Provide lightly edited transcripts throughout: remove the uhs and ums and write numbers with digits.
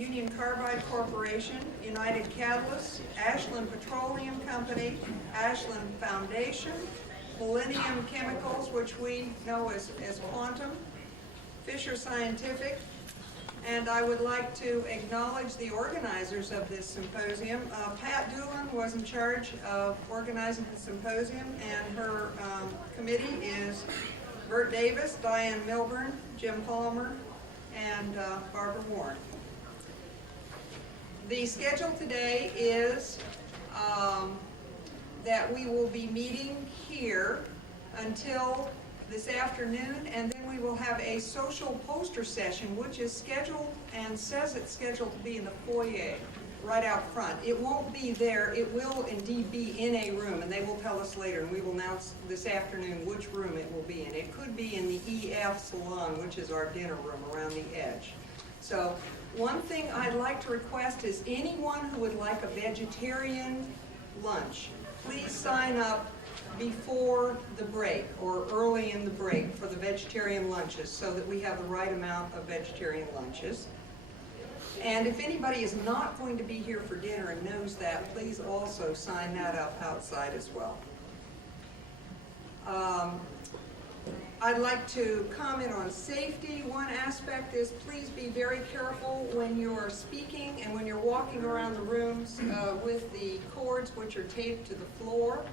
Union Carbide Corporation, United Catalysts, Ashland Petroleum Company, Ashland Foundation, Millennium Chemicals, which we know as Quantum, Fisher Scientific, and I would like to acknowledge the organizers of this symposium. Pat Doolin was in charge of organizing the symposium, and her committee is Bert Davis, Diane Milburn, Jim Palmer, and Barbara Warren. The schedule today is that we will be meeting here until this afternoon, and then we will have a social poster session, which is scheduled and says it's scheduled to be in the foyer right out front. It won't be there. It will indeed be in a room, and they will tell us later, and we will announce this afternoon which room it will be in. It could be in the EF Salon, which is our dinner room around the edge. So one thing I'd like to request is anyone who would like a vegetarian lunch, please sign up before the break or early in the break for the vegetarian lunches so that we have the right amount of vegetarian lunches. And if anybody is not going to be here for dinner and knows that, please also sign that up outside as well. I'd like to comment on safety. One aspect is please be very careful when you're speaking and when you're walking around the rooms with the cords which are taped to the floor.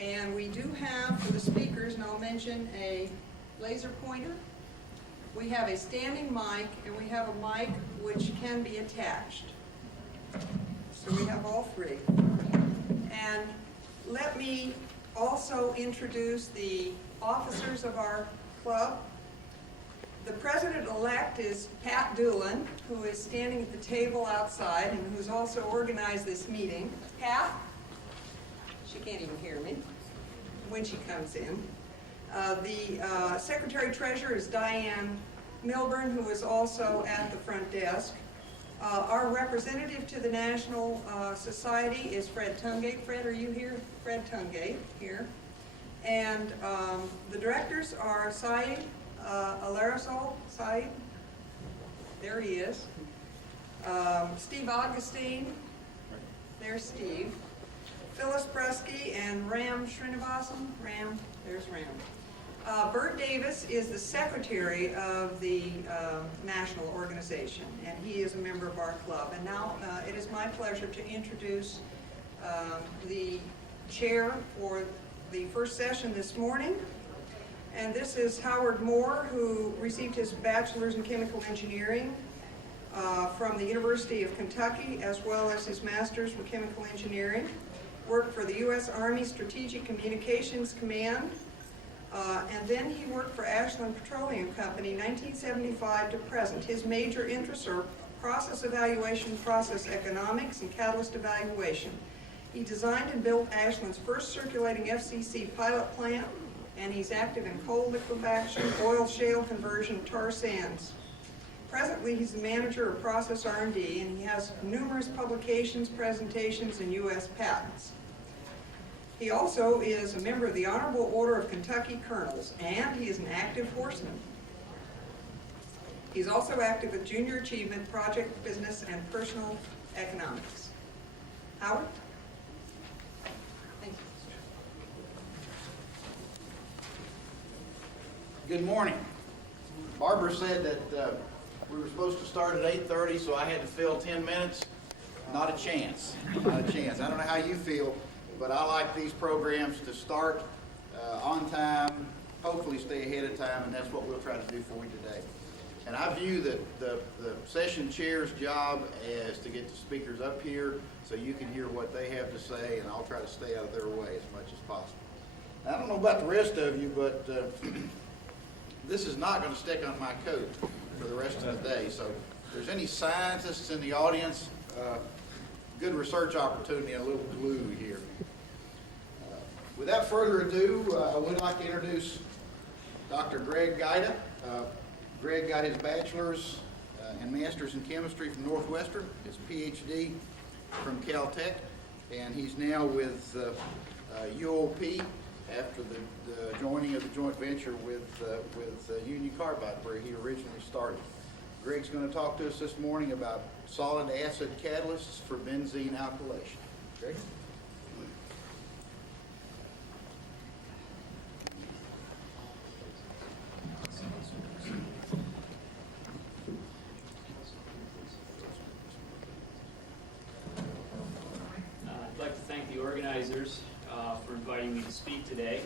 And we do have, for the speakers, and I'll mention, a laser pointer. We have a standing mic, and we have a mic which can be attached. So we have all three. And let me also introduce the officers of our club. The president-elect is Pat Doolin, who is standing at the table outside and who's also organized this meeting. Pat? She can't even hear me when she comes in. The secretary-treasurer is Diane Milburn, who is also at the front desk. Our representative to the National Society is Fred Tungate. Fred, are you here? Fred Tungate, here. And the directors are Saeed Alarisol. Saeed, there he is. Steve Augustine, there's Steve. Phyllis Bresky and Ram Srinivasan. Ram, there's Ram. Bert Davis is the secretary of the national organization, and he is a member of our club. And now it is my pleasure to introduce the chair for the first session this morning. And this is Howard Moore, who received his bachelor's in chemical engineering from the University of Kentucky, as well as his master's in chemical engineering. Worked for the U.S. Army Strategic Communications Command, and then he worked for Ashland Petroleum Company 1975 to present. His major interests are process evaluation, process economics, and catalyst evaluation. He designed and built Ashland's first circulating FCC pilot plant, and he's active in coal liquefaction, oil shale conversion, tar sands. Presently, he's the manager of process R&D, and he has numerous publications, presentations, and U.S. patents. He also is a member of the Honorable Order of Kentucky Colonels, and he is an active horseman. He's also active with Junior Achievement, Project Business, and Personal Economics. Howard? Thank you. Good morning. Barbara said that we were supposed to start at 8:30, so I had to fill 10 minutes. Not a chance. Not a chance. I don't know how you feel, but I like these programs to start on time, hopefully stay ahead of time, and that's what we'll try to do for you today. And I view the session chair's job as to get the speakers up here so you can hear what they have to say, and I'll try to stay out of their way as much as possible. I don't know about the rest of you, but this is not going to stick on my coat for the rest of the day. So if there's any scientists in the audience, good research opportunity, a little glue here. Without further ado, I would like to introduce Dr. Greg Guida. Greg got his bachelor's and master's in chemistry from Northwestern, his PhD from Caltech, and he's now with UOP after the joining of the joint venture with Union Carbide, where he originally started. Greg's going to talk to us this morning about solid acid catalysts for benzene alkylation. Greg? I'd like to thank the organizers for inviting me to speak today.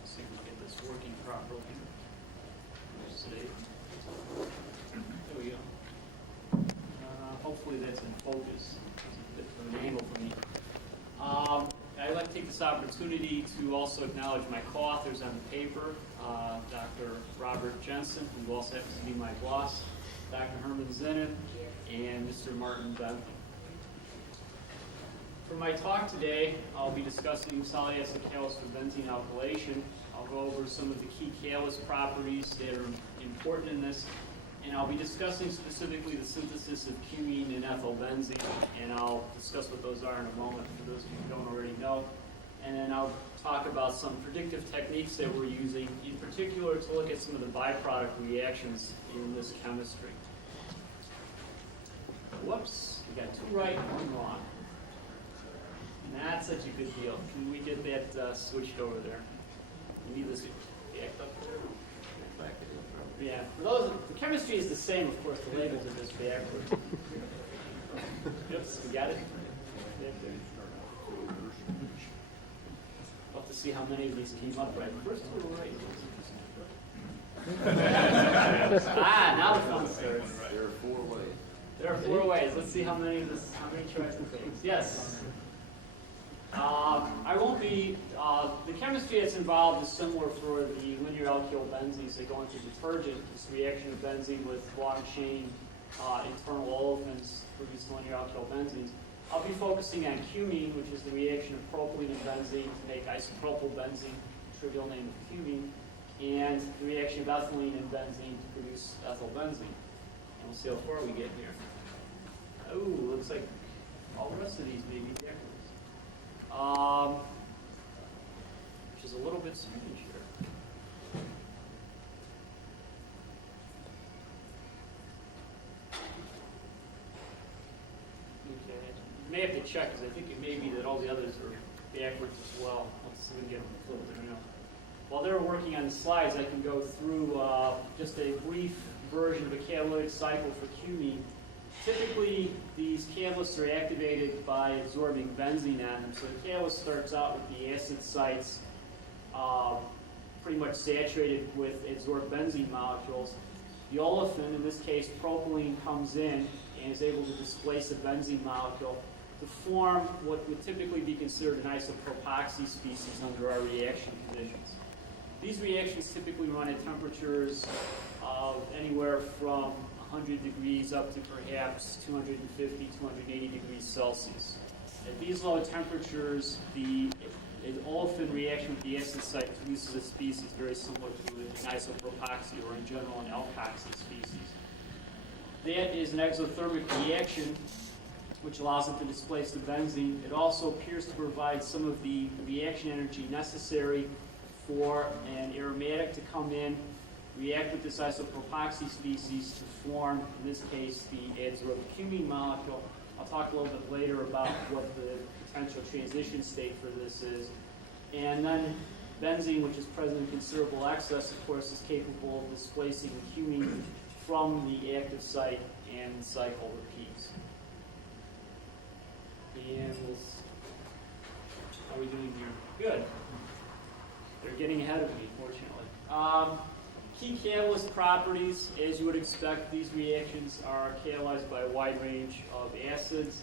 Let's see if we can get this working properly. There we go. Hopefully that's in focus. It's a bit of an angle for me. I'd like to take this opportunity to also acknowledge my co-authors on the paper, Dr. Robert Jensen, who also happens to be my boss, Dr. Herman Zinnin, and Mr. Martin Bentham. For my talk today, I'll be discussing solid acid catalysts for benzene alkylation. I'll go over some of the key catalyst properties that are important in this, and I'll be discussing specifically the synthesis of cumene and ethylbenzene, and I'll discuss what those are in a moment for those of you who don't already know. And then I'll talk about some predictive techniques that we're using, in particular to look at some of the byproduct reactions in this chemistry. Whoops, we got two right and one wrong. Not such a good deal. Can we get that switched over there? We need this backed up there. Yeah, for those, the chemistry is the same, of course, the labels are just backwards. Oops, we got it. We'll have to see how many of these came up right. First two were right. Now the fun starts. There are 4 ways. There are 4 ways. Let's see how many tries to face. Yes. I won't be, the chemistry that's involved is similar for the linear alkyl benzenes that go into detergent. This reaction of benzene with long chain internal olefins produce linear alkyl benzenes. I'll be focusing on cumene, which is the reaction of propylene and benzene to make isopropyl benzene, trivial name of cumene, and the reaction of ethylene and benzene to produce ethylbenzene. And we'll see how far we get here. Oh, looks like all the rest of these may be backwards. Which is a little bit strange here. Okay, you may have to check because I think it may be that all the others are backwards as well. Let's see if we can get them flipped around. While they're working on the slides, I can go through just a brief version of a catalytic cycle for cumene. Typically, these catalysts are activated by absorbing benzene on them. So the catalyst starts out with the acid sites pretty much saturated with adsorbed benzene molecules. The olefin, in this case propylene, comes in and is able to displace a benzene molecule to form what would typically be considered an isopropoxy species under our reaction conditions. These reactions typically run at temperatures of anywhere from 100 degrees up to perhaps 250, 280 degrees Celsius. At these low temperatures, the olefin reaction with the acid site produces a species very similar to an isopropoxy or in general an alkoxy species. That is an exothermic reaction which allows it to displace the benzene. It also appears to provide some of the reaction energy necessary for an aromatic to come in, react with this isopropoxy species to form, in this case, the adsorbed cumene molecule. I'll talk a little bit later about what the potential transition state for this is. And then benzene, which is present in considerable excess, of course, is capable of displacing the cumene from the active site, and the cycle repeats. And how are we doing here? Good. They're getting ahead of me, fortunately. Key catalyst properties, as you would expect, these reactions are catalyzed by a wide range of acids.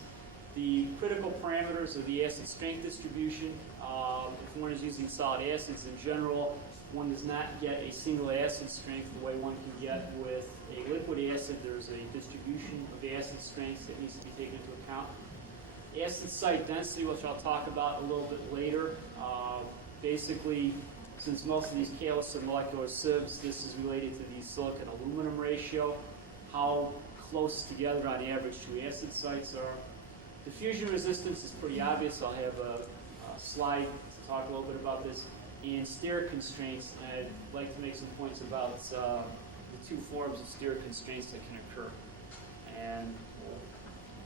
The critical parameters of the acid strength distribution, if one is using solid acids in general, one does not get a single acid strength the way one can get with a liquid acid. There's a distribution of acid strengths that needs to be taken into account. Acid site density, which I'll talk about a little bit later. Basically, since most of these catalysts are molecular sieves, this is related to the silicon-aluminum ratio, how close together on average two acid sites are. Diffusion resistance is pretty obvious. I'll have a slide to talk a little bit about this. And steric constraints, and I'd like to make some points about the two forms of steric constraints that can occur. And we'll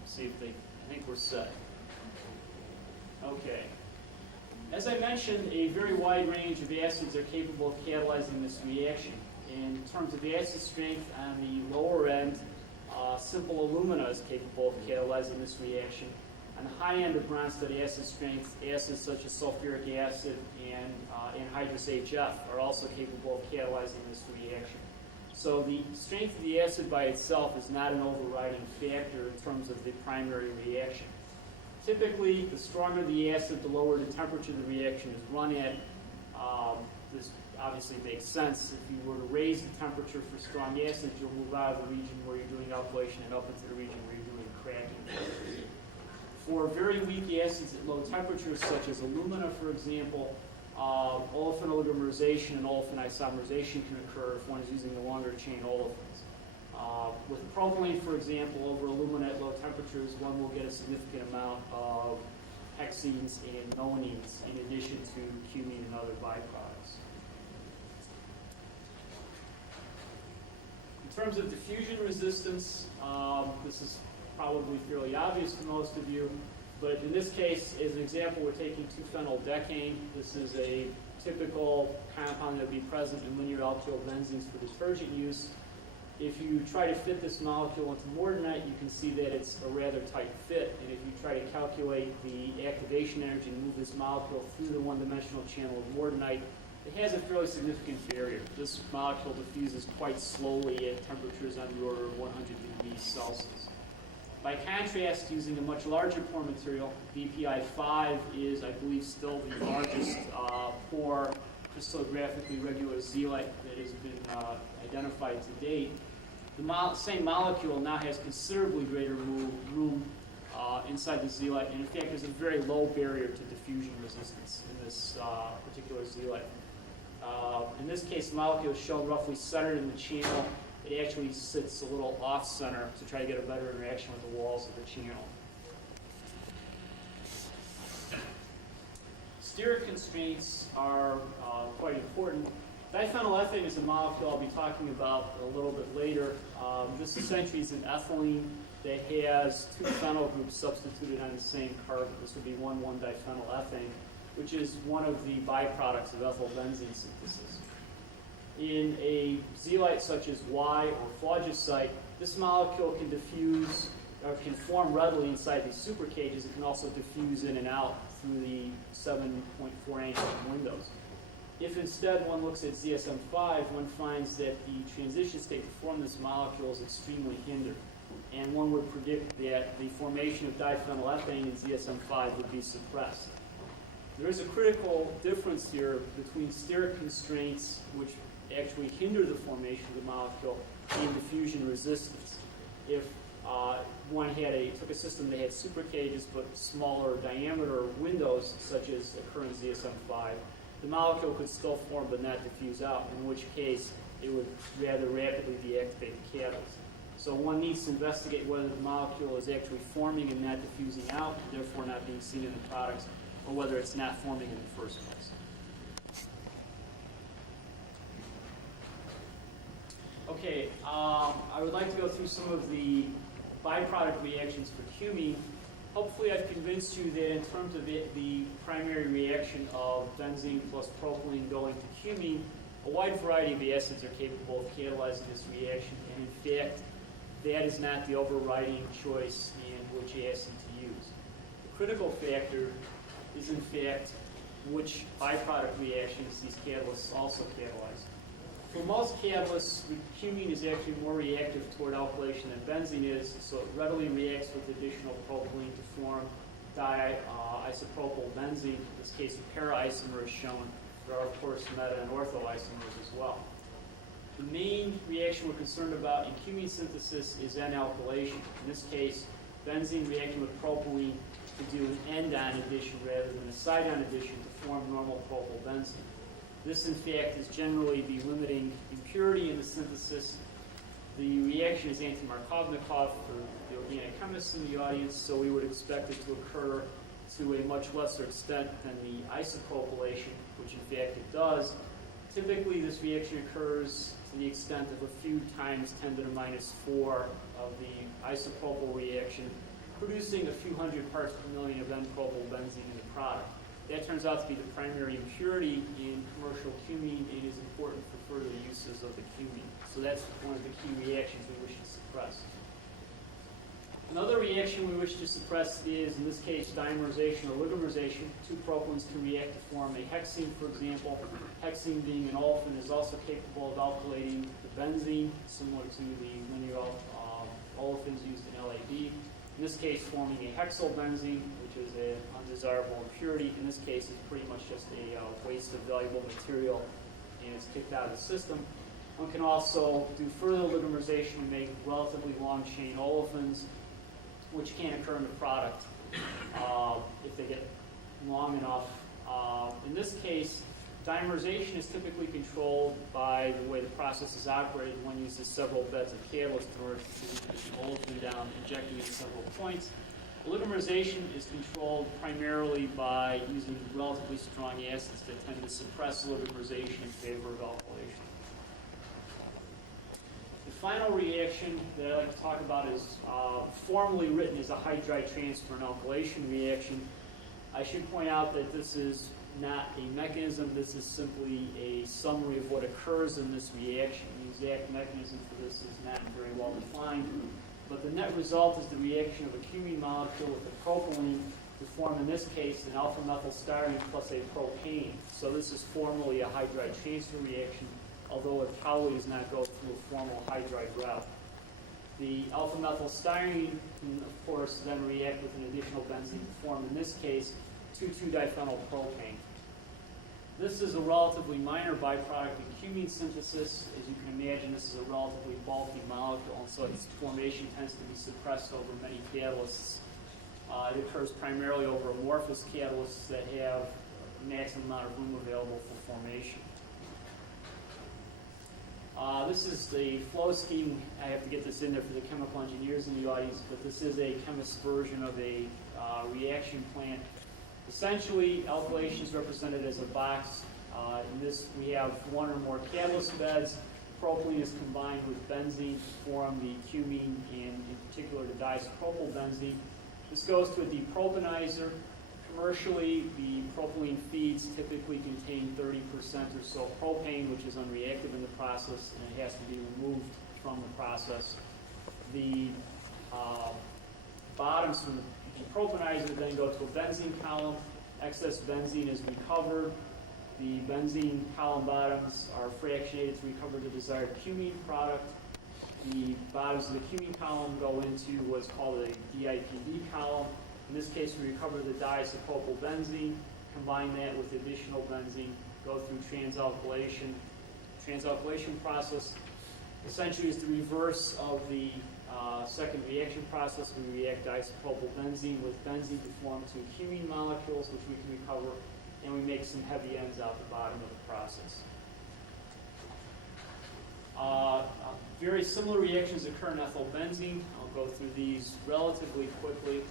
see if they, I think we're set. Okay. As I mentioned, a very wide range of acids are capable of catalyzing this reaction. In terms of acid strength, on the lower end, simple alumina is capable of catalyzing this reaction. On the high end of Bronsted acid strength, acids such as sulfuric acid and anhydrous HF are also capable of catalyzing this reaction. So the strength of the acid by itself is not an overriding factor in terms of the primary reaction. Typically, the stronger the acid, the lower the temperature the reaction is run at. This obviously makes sense. If you were to raise the temperature for strong acids, you'll move out of the region where you're doing alkylation and up into the region where you're doing cracking. For very weak acids at low temperatures, such as alumina, for example, olefin oligomerization and olefin isomerization can occur if one is using the longer chain olefins. With propylene, for example, over alumina at low temperatures, one will get a significant amount of hexenes and nonenes in addition to cumene and other byproducts. In terms of diffusion resistance, this is probably fairly obvious to most of you, but in this case, as an example, we're taking 2-phenyldecaine. This is a typical compound that would be present in linear alkyl benzenes for detergent use. If you try to fit this molecule into mortonite, you can see that it's a rather tight fit, and if you try to calculate the activation energy to move this molecule through the one-dimensional channel of mortonite, it has a fairly significant barrier. This molecule diffuses quite slowly at temperatures on the order of 100 degrees Celsius. By contrast, using a much larger pore material, BPI-5 is, I believe, still the largest pore crystallographically regular zeolite that has been identified to date. The same molecule now has considerably greater room inside the zeolite, and in fact, there's a very low barrier to diffusion resistance in this particular zeolite. In this case, the molecule is shown roughly centered in the channel. It actually sits a little off-center to try to get a better interaction with the walls of the channel. Steric constraints are quite important. Diphenylethane is a molecule I'll be talking about a little bit later. This essentially is an ethylene that has two phenyl groups substituted on the same carbon. This would be 1,1-diphenylethane, which is one of the byproducts of ethyl benzene synthesis. In a zeolite such as Y or phlogisite, this molecule can diffuse or can form readily inside these supercages. It can also diffuse in and out through the 7.4 angstrom windows. If instead one looks at ZSM5, one finds that the transition state to form this molecule is extremely hindered. And one would predict that the formation of diphenylethane in ZSM5 would be suppressed. There is a critical difference here between steric constraints, which actually hinder the formation of the molecule, and diffusion resistance. If one took a system that had supercages but smaller diameter windows, such as occur in ZSM5, the molecule could still form but not diffuse out, in which case it would rather rapidly deactivate the catalyst. So one needs to investigate whether the molecule is actually forming and not diffusing out, and therefore not being seen in the products, or whether it's not forming in the first place. Okay, I would like to go through some of the byproduct reactions for cumene. Hopefully I've convinced you that in terms of the primary reaction of benzene plus propylene going to cumene, a wide variety of acids are capable of catalyzing this reaction, and in fact, that is not the overriding choice in which acid to use. The critical factor is in fact which byproduct reactions these catalysts also catalyze. For most catalysts, the cumene is actually more reactive toward alkylation than benzene is, so it readily reacts with additional propylene to form isopropyl benzene. In this case, a para-isomer is shown. There are, of course, meta and ortho isomers as well. The main reaction we're concerned about in cumene synthesis is N-alkylation. In this case, benzene reacting with propylene to do an end-on addition rather than a side-on addition to form normal propylbenzene. This, in fact, is generally the limiting impurity in the synthesis. The reaction is anti-Markovnikov for the organic chemists in the audience, so we would expect it to occur to a much lesser extent than the isopropylation, which in fact it does. Typically, this reaction occurs to the extent of a few times 10 to the minus 4 of the isopropyl reaction, producing a few hundred parts per million of N-propylbenzene in the product. That turns out to be the primary impurity in commercial cumene and is important for further uses of the cumene. So that's one of the key reactions we wish to suppress. Another reaction we wish to suppress is, in this case, dimerization or oligomerization. Two propylenes can react to form a hexene, for example. Hexene, being an olefin, is also capable of alkylating the benzene, similar to the linear olefins used in LAB. In this case, forming a hexylbenzene, which is an undesirable impurity. In this case, it's pretty much just a waste of valuable material, and it's kicked out of the system. One can also do further oligomerization and make relatively long-chain olefins, which can occur in the product if they get long enough. In this case, dimerization is typically controlled by the way the process is operated. One uses several beds of catalyst in order to push the olefin down, injecting at several points. Oligomerization is controlled primarily by using relatively strong acids that tend to suppress oligomerization in favor of alkylation. The final reaction that I like to talk about is formally written as a hydride transfer and alkylation reaction. I should point out that this is not a mechanism. This is simply a summary of what occurs in this reaction. The exact mechanism for this is not very well defined, but the net result is the reaction of a cumene molecule with a propylene to form, in this case, an alpha-methylstyrene plus a propane. So this is formally a hydride transfer reaction, although it probably does not go through a formal hydride route. The alpha-methylstyrene can, of course, then react with an additional benzene to form, in this case, 2,2-diphenylpropane. This is a relatively minor byproduct in cumene synthesis. As you can imagine, this is a relatively bulky molecule, and so its formation tends to be suppressed over many catalysts. It occurs primarily over amorphous catalysts that have a maximum amount of room available for formation. This is the flow scheme. I have to get this in there for the chemical engineers in the audience, but this is a chemist's version of a reaction plant. Essentially, alkylation is represented as a box. In this, we have one or more catalyst beds. Propylene is combined with benzene to form the cumene, and in particular the diisopropylbenzene. This goes to a depropanizer. Commercially, the propylene feeds typically contain 30% or so propane, which is unreactive in the process, and it has to be removed from the process. The bottoms from the depropanizer then go to a benzene column. Excess benzene is recovered. The benzene column bottoms are fractionated to recover the desired cumene product. The bottoms of the cumene column go into what's called a DIPB column. In this case, we recover the diisopropylbenzene, combine that with additional benzene, go through transalkylation. Transalkylation process essentially is the reverse of the second reaction process. We react diisopropylbenzene with benzene to form two cumene molecules, which we can recover, and we make some heavy ends out the bottom of the process. Very similar reactions occur in ethylbenzene. I'll go through these relatively quickly.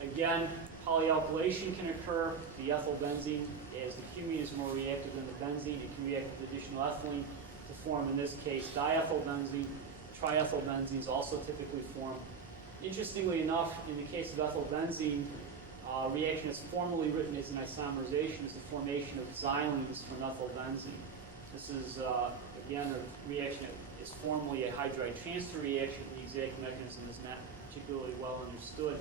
Again, polyalkylation can occur. The ethylbenzene, as the cumene is more reactive than the benzene, it can react with additional ethylene to form, in this case, diethylbenzene. Triethylbenzenes also typically form. Interestingly enough, in the case of ethylbenzene, reaction is formally written as an isomerization, is the formation of xylenes from ethylbenzene. This is, again, a reaction that is formally a hydride transfer reaction. The exact mechanism is not particularly well understood.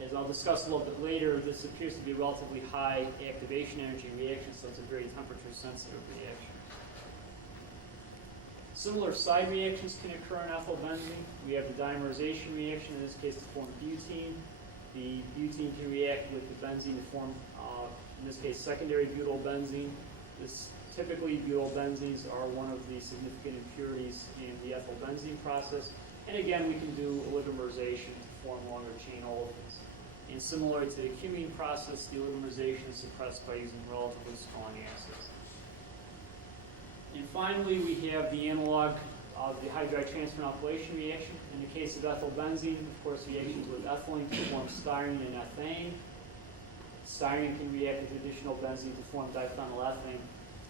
As I'll discuss a little bit later, this appears to be a relatively high activation energy reaction, so it's a very temperature-sensitive reaction. Similar side reactions can occur in ethylbenzene. We have the dimerization reaction, in this case to form butene. The butene can react with the benzene to form, in this case, secondary butylbenzene. Typically, butylbenzenes are one of the significant impurities in the ethylbenzene process. And again, we can do oligomerization to form longer chain olefins. And similar to the cumene process, the oligomerization is suppressed by using relatively strong acids. And finally, we have the analog of the hydride transfer and alkylation reaction. In the case of ethylbenzene, of course, reactions with ethylene to form styrene and ethane. Styrene can react with additional benzene to form diphenylethane.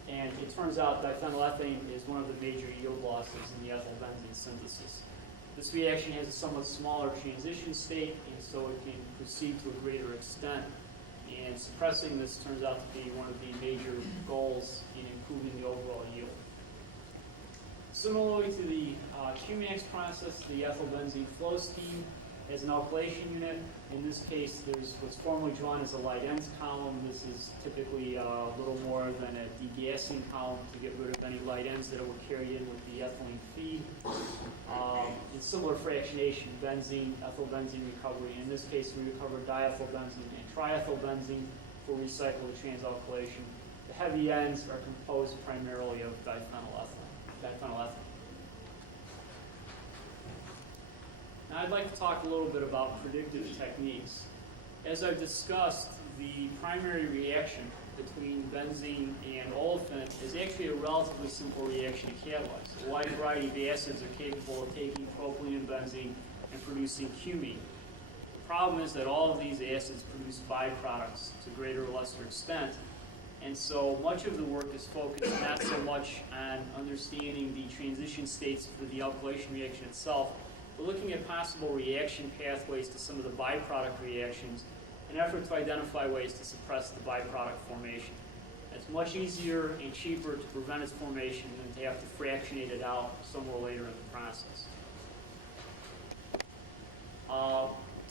And it turns out diphenylethane is one of the major yield losses in the ethyl benzene synthesis. This reaction has a somewhat smaller transition state, and so it can proceed to a greater extent. And suppressing this turns out to be one of the major goals in improving the overall yield. Similarly to the Qmax process, the ethyl benzene flow scheme has an alkylation unit. In this case, there's what's formally drawn as a light ends column. This is typically a little more than a degassing column to get rid of any light ends that it would carry in with the ethylene feed. In similar fractionation, benzene, ethyl benzene recovery. In this case, we recover diethyl benzene and triethyl benzene for recycled transalkylation. The heavy ends are composed primarily of diphenylethane. Now I'd like to talk a little bit about predictive techniques. As I've discussed, the primary reaction between benzene and olefin is actually a relatively simple reaction to catalyze. A wide variety of acids are capable of taking propylene and benzene and producing cumene. The problem is that all of these acids produce byproducts to greater or lesser extent, and so much of the work is focused not so much on understanding the transition states for the alkylation reaction itself, but looking at possible reaction pathways to some of the byproduct reactions in an effort to identify ways to suppress the byproduct formation. It's much easier and cheaper to prevent its formation than to have to fractionate it out somewhere later in the process.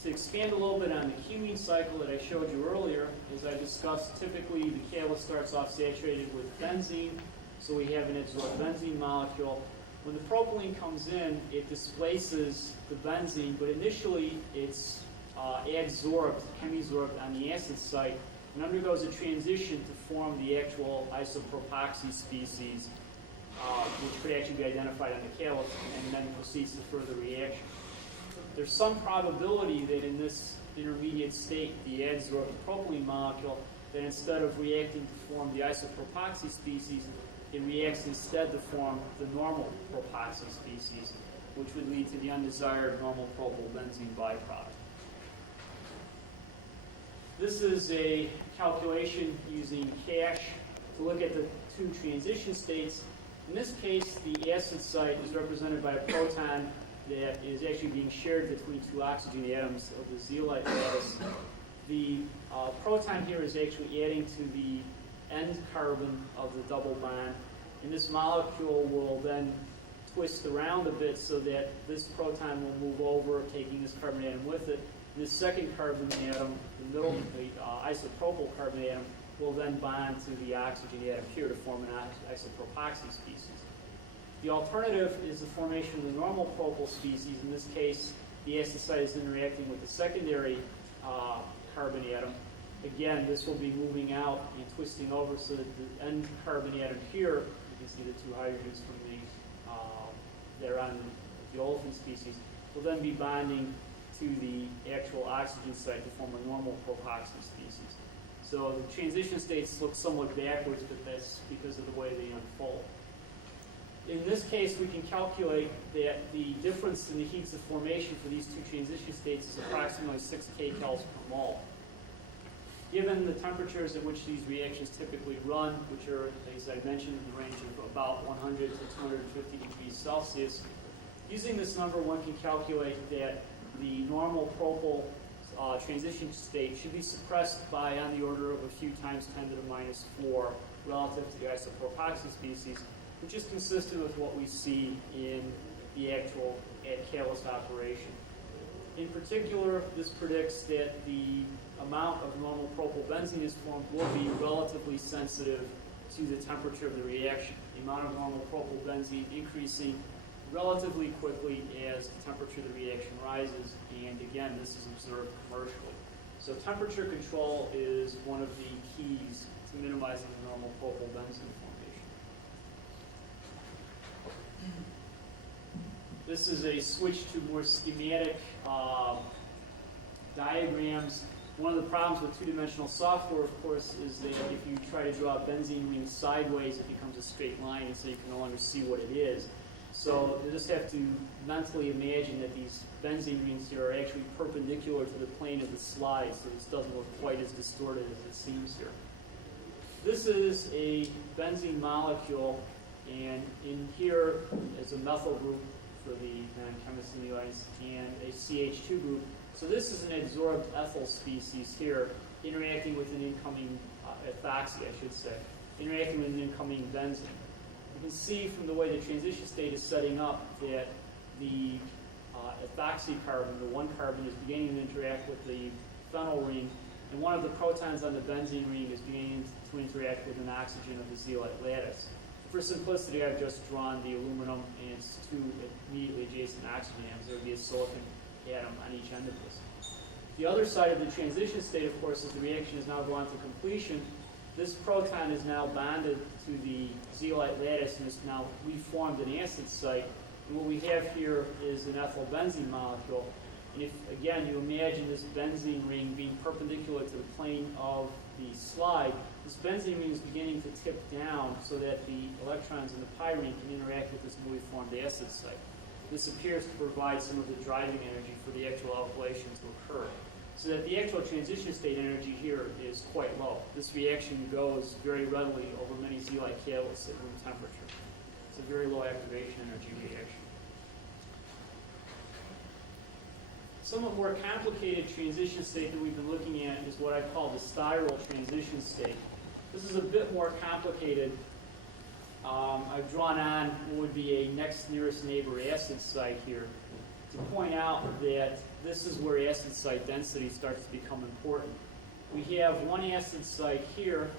To expand a little bit on the cumene cycle that I showed you earlier, as I discussed, typically the catalyst starts off saturated with benzene, so we have an adsorbed benzene molecule. When the propylene comes in, it displaces the benzene, but initially it's adsorbed, chemisorbed on the acid site, and undergoes a transition to form the actual isopropoxy species, which could actually be identified on the catalyst, and then proceeds to further reaction. There's some probability that in this intermediate state, the adsorbed propylene molecule, that instead of reacting to form the isopropoxy species, it reacts instead to form the normal propoxy species, which would lead to the undesired normal propylbenzene byproduct. This is a calculation using cash to look at the two transition states. In this case, the acid site is represented by a proton that is actually being shared between two oxygen atoms of the zeolite lattice. The proton here is actually adding to the end carbon of the double bond, and this molecule will then twist around a bit so that this proton will move over, taking this carbon atom with it. And this second carbon atom, the middle, the isopropyl carbon atom, will then bond to the oxygen atom here to form an isopropoxy species. The alternative is the formation of the normal propyl species. In this case, the acid site is interacting with the secondary carbon atom. Again, this will be moving out and twisting over so that the end carbon atom here, you can see the two hydrogens from the that are on the olefin species, will then be bonding to the actual oxygen site to form a normal propoxy species. So the transition states look somewhat backwards, but that's because of the way they unfold. In this case, we can calculate that the difference in the heats of formation for these two transition states is approximately 6 kcals per mole. Given the temperatures at which these reactions typically run, which are, as I mentioned, in the range of about 100 to 250 degrees Celsius, using this number, one can calculate that the normal propyl transition state should be suppressed by on the order of a few times 10 to the minus 4 relative to the isopropoxy species, which is consistent with what we see in the actual catalyst operation. In particular, this predicts that the amount of normal propylbenzene is formed will be relatively sensitive to the temperature of the reaction. The amount of normal propylbenzene increasing relatively quickly as the temperature of the reaction rises, and again, this is observed commercially. So temperature control is one of the keys to minimizing the normal propylbenzene formation. This is a switch to more schematic diagrams. One of the problems with two-dimensional software, of course, is that if you try to draw a benzene ring sideways, it becomes a straight line, and so you can no longer see what it is. So you just have to mentally imagine that these benzene rings here are actually perpendicular to the plane of the slide, so this doesn't look quite as distorted as it seems here. This is a benzene molecule, and in here is a methyl group for the chemists in the audience, and a CH2 group. So this is an adsorbed ethyl species here, interacting with an incoming ethoxy, I should say, interacting with an incoming benzene. You can see from the way the transition state is setting up that the ethoxy carbon, the one carbon, is beginning to interact with the phenyl ring, and one of the protons on the benzene ring is beginning to interact with an oxygen of the zeolite lattice. For simplicity, I've just drawn the aluminum and its two immediately adjacent oxygen atoms. There would be a silicon atom on each end of this. The other side of the transition state, of course, is the reaction is now gone to completion. This proton is now bonded to the zeolite lattice and has now reformed an acid site. And what we have here is an ethyl benzene molecule. And if, again, you imagine this benzene ring being perpendicular to the plane of the slide, this benzene ring is beginning to tip down so that the electrons in the pi ring can interact with this newly formed acid site. This appears to provide some of the driving energy for the actual alkylation to occur, so that the actual transition state energy here is quite low. This reaction goes very readily over many zeolite catalysts at room temperature. It's a very low activation energy reaction. Somewhat more complicated transition state that we've been looking at is what I call the Styryl transition state. This is a bit more complicated. I've drawn on what would be a next nearest neighbor acid site here to point out that this is where acid site density starts to become important. We have one acid site here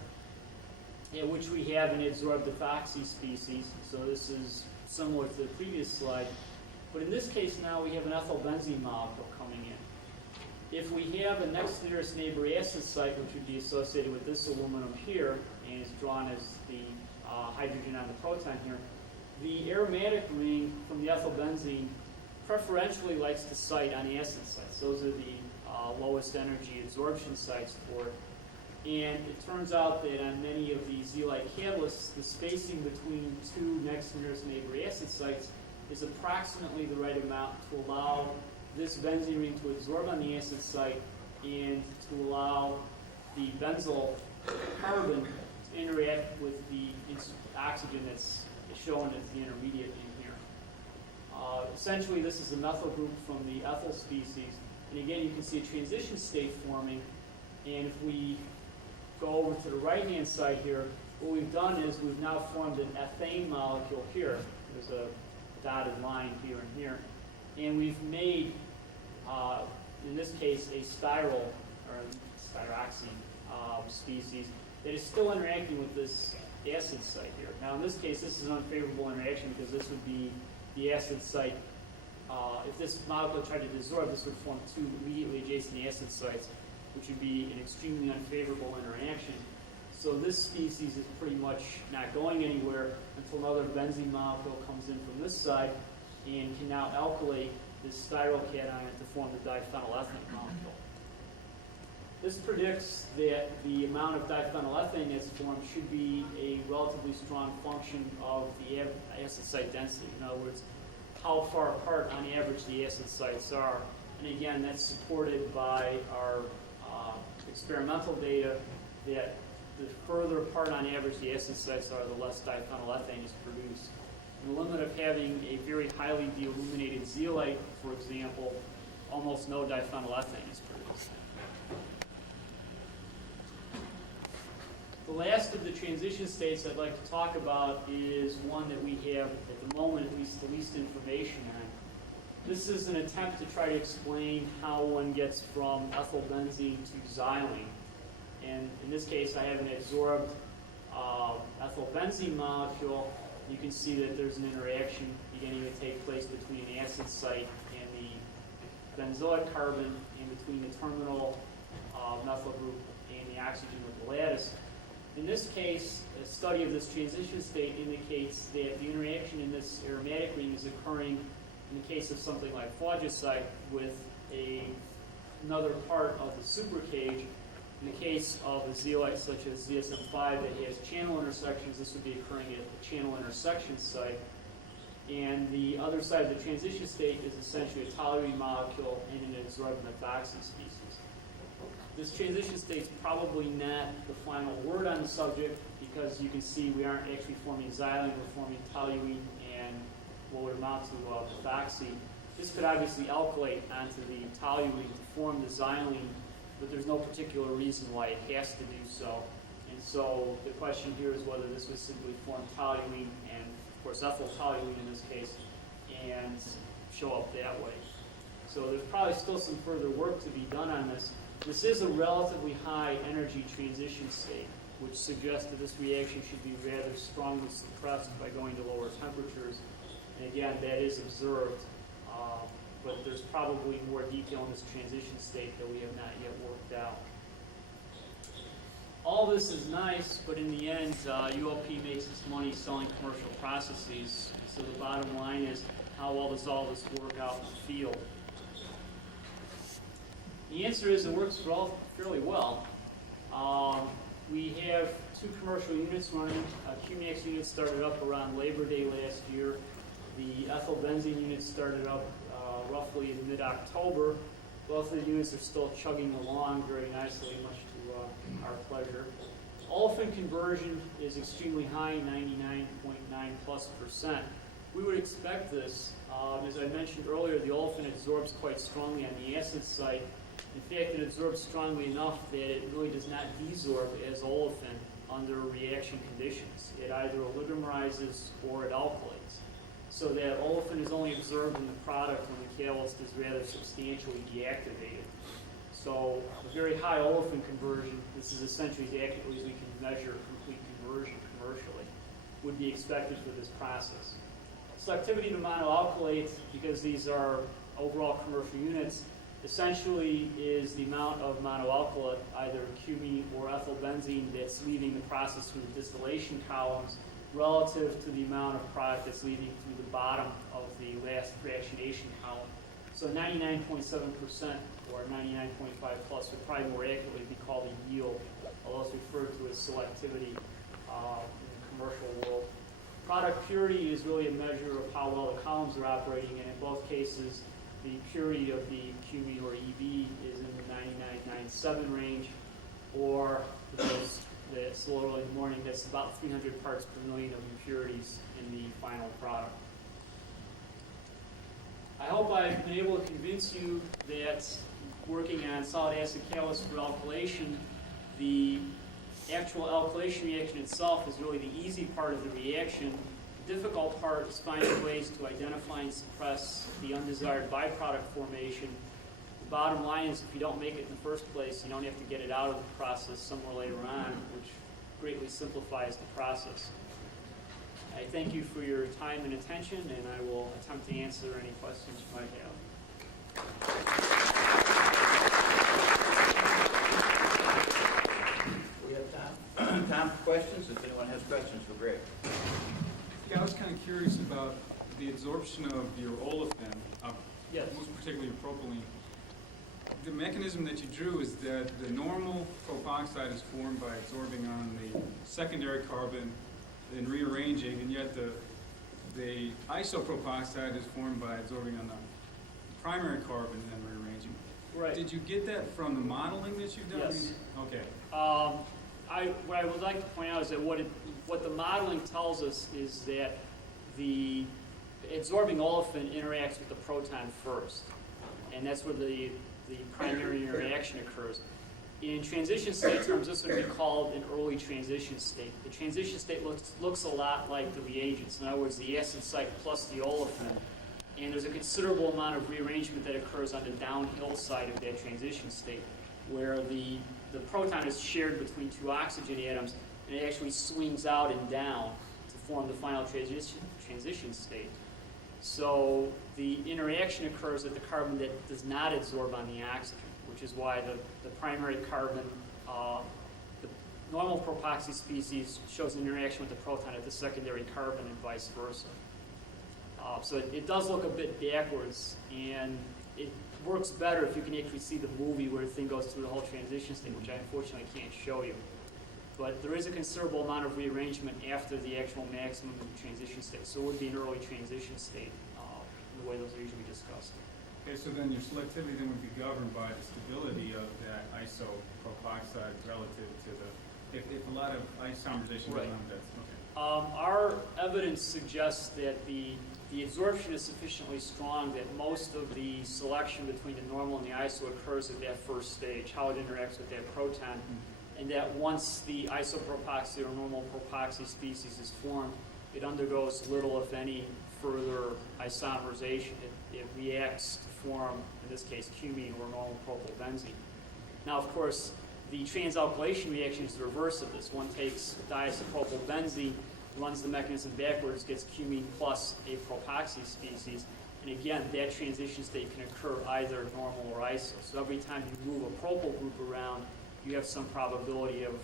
in which we have an adsorbed ethoxy species, so this is similar to the previous slide. But in this case now we have an ethyl benzene molecule coming in. If we have a next nearest neighbor acid site, which would be associated with this aluminum here, and is drawn as the hydrogen on the proton here, the aromatic ring from the ethyl benzene preferentially likes to site on acid sites. Those are the lowest energy absorption sites for it. And it turns out that on many of the zeolite catalysts, the spacing between two next nearest neighbor acid sites is approximately the right amount to allow this benzene ring to absorb on the acid site and to allow the benzyl carbon to interact with the oxygen that's shown as the intermediate in here. Essentially, this is a methyl group from the ethyl species. And again, you can see a transition state forming. And if we go over to the right-hand side here, what we've done is we've now formed an ethane molecule here. There's a dotted line here and here. And we've made, in this case, a Styryl, or styroxene species that is still interacting with this acid site here. Now, in this case, this is an unfavorable interaction because this would be the acid site. If this molecule tried to desorb, this would form two immediately adjacent acid sites, which would be an extremely unfavorable interaction. So this species is pretty much not going anywhere until another benzene molecule comes in from this side and can now alkylate this Styryl cation to form the diphenylethane molecule. This predicts that the amount of diphenylethane that's formed should be a relatively strong function of the acid site density. In other words, how far apart on average the acid sites are. And again, that's supported by our experimental data that the further apart on average the acid sites are, the less diphenylethane is produced. And the limit of having a very highly deilluminated zeolite, for example, almost no diphenylethane is produced. The last of the transition states I'd like to talk about is one that we have, at the moment at least, the least information on. This is an attempt to try to explain how one gets from ethyl benzene to xylene. And in this case, I have an adsorbed ethyl benzene molecule. You can see that there's an interaction beginning to take place between an acid site and the benzoic carbon, and between the terminal methyl group and the oxygen with the lattice. In this case, a study of this transition state indicates that the interaction in this aromatic ring is occurring in the case of something like phlogisite with another part of the supercage. In the case of a zeolite such as ZSM5 that has channel intersections, this would be occurring at the channel intersection site. And the other side of the transition state is essentially a toluene molecule in an adsorbed methoxy species. This transition state is probably not the final word on the subject because you can see we aren't actually forming xylene, we're forming toluene and what would amount to methoxy. This could obviously alkylate onto the toluene to form the xylene, but there's no particular reason why it has to do so. And so the question here is whether this would simply form toluene and, of course, ethyl toluene in this case, and show up that way. So there's probably still some further work to be done on this. This is a relatively high energy transition state, which suggests that this reaction should be rather strongly suppressed by going to lower temperatures. And again, that is observed, but there's probably more detail in this transition state that we have not yet worked out. All this is nice, but in the end, ULP makes its money selling commercial processes. So the bottom line is, how well does all this work out in the field? The answer is it works fairly well. We have 2 commercial units running. Cumene's unit started up around Labor Day last year. The ethyl benzene unit started up roughly in mid-October. Both of the units are still chugging along very nicely, much to our pleasure. Olefin conversion is extremely high, 99.9+%. We would expect this. As I mentioned earlier, the olefin absorbs quite strongly on the acid site. In fact, it absorbs strongly enough that it really does not desorb as olefin under reaction conditions. It either oligomerizes or it alkylates. So that olefin is only absorbed in the product when the catalyst is rather substantially deactivated. So a very high olefin conversion, this is essentially as accurately as we can measure complete conversion commercially, would be expected for this process. Selectivity to monoalkylate, because these are overall commercial units, essentially is the amount of monoalkylate, either cumene or ethyl benzene, that's leaving the process through the distillation columns relative to the amount of product that's leaving through the bottom of the last fractionation column. So 99.7% or 99.5 plus would probably more accurately be called a yield, although it's referred to as selectivity in the commercial world. Product purity is really a measure of how well the columns are operating, and in both cases, the purity of the cumene or EB is in the 99.97 range, or for those that's a little early in the morning, that's about 300 parts per million of impurities in the final product. I hope I've been able to convince you that working on solid acid catalyst for alkylation, the actual alkylation reaction itself is really the easy part of the reaction. The difficult part is finding ways to identify and suppress the undesired byproduct formation. The bottom line is if you don't make it in the first place, you don't have to get it out of the process somewhere later on, which greatly simplifies the process. I thank you for your time and attention, and I will attempt to answer any questions you might have. We have time for questions, if anyone has questions for Greg. Yeah, I was kind of curious about the absorption of your olefin, Yes. most particularly propylene. The mechanism that you drew is that the normal propoxide is formed by absorbing on the secondary carbon and rearranging, and yet the isopropoxide is formed by absorbing on the primary carbon and then rearranging. Right. Did you get that from the modeling that you've done? Yes. Okay. What I would like to point out is that what the modeling tells us is that the absorbing olefin interacts with the proton first, and that's where the primary interaction occurs. In transition state terms, this would be called an early transition state. The transition state looks a lot like the reagents. In other words, the acid site plus the olefin, and there's a considerable amount of rearrangement that occurs on the downhill side of that transition state, where the proton is shared between 2 oxygen atoms, and it actually swings out and down to form the final transition state. So the interaction occurs at the carbon that does not absorb on the oxygen, which is why the primary carbon, the normal propoxy species shows an interaction with the proton at the secondary carbon and vice versa. So it does look a bit backwards, and it works better if you can actually see the movie where the thing goes through the whole transition state, which I unfortunately can't show you. But there is a considerable amount of rearrangement after the actual maximum transition state. So it would be an early transition state, in the way those are usually discussed. Okay, so then your selectivity then would be governed by the stability of that isopropoxide relative to the, if a lot of isomerization goes Right. on, that's, okay. Our evidence suggests that the absorption is sufficiently strong that most of the selection between the normal and the iso occurs at that first stage, how it interacts with that proton, and that once the isopropoxy or normal propoxy species is formed, it undergoes little, if any, further isomerization. It reacts to form, in this case, cumene or normal propylbenzene. Now, of course, the transalkylation reaction is the reverse of this. One takes diisopropylbenzene, runs the mechanism backwards, gets cumene plus a propoxy species, and again, that transition state can occur either normal or iso. So every time you move a propyl group around, you have some probability of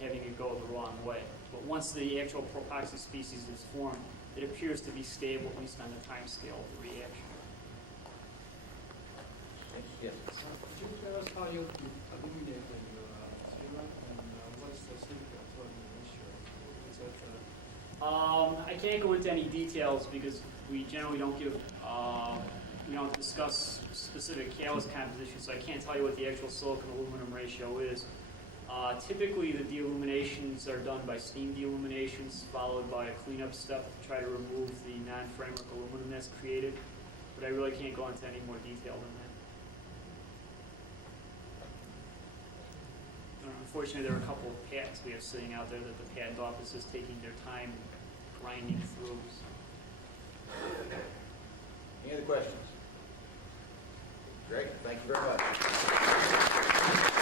having it go the wrong way. But once the actual propoxy species is formed, it appears to be stable, at least on the time scale of the reaction. Yes. Could you tell us how you illuminate your serum and what's the Steric ratio? Is that I can't go into any details because we generally don't give, we don't discuss specific catalyst compositions, so I can't tell you what the actual silicon aluminum ratio is. Typically, the deilluminations are done by steam deilluminations, followed by a cleanup step to try to remove the non-framework aluminum that's created, but I really can't go into any more detail than that. Unfortunately, there are a couple of patents we have sitting out there that the patent office is taking their time grinding through. Any other questions? Great, thank you very much.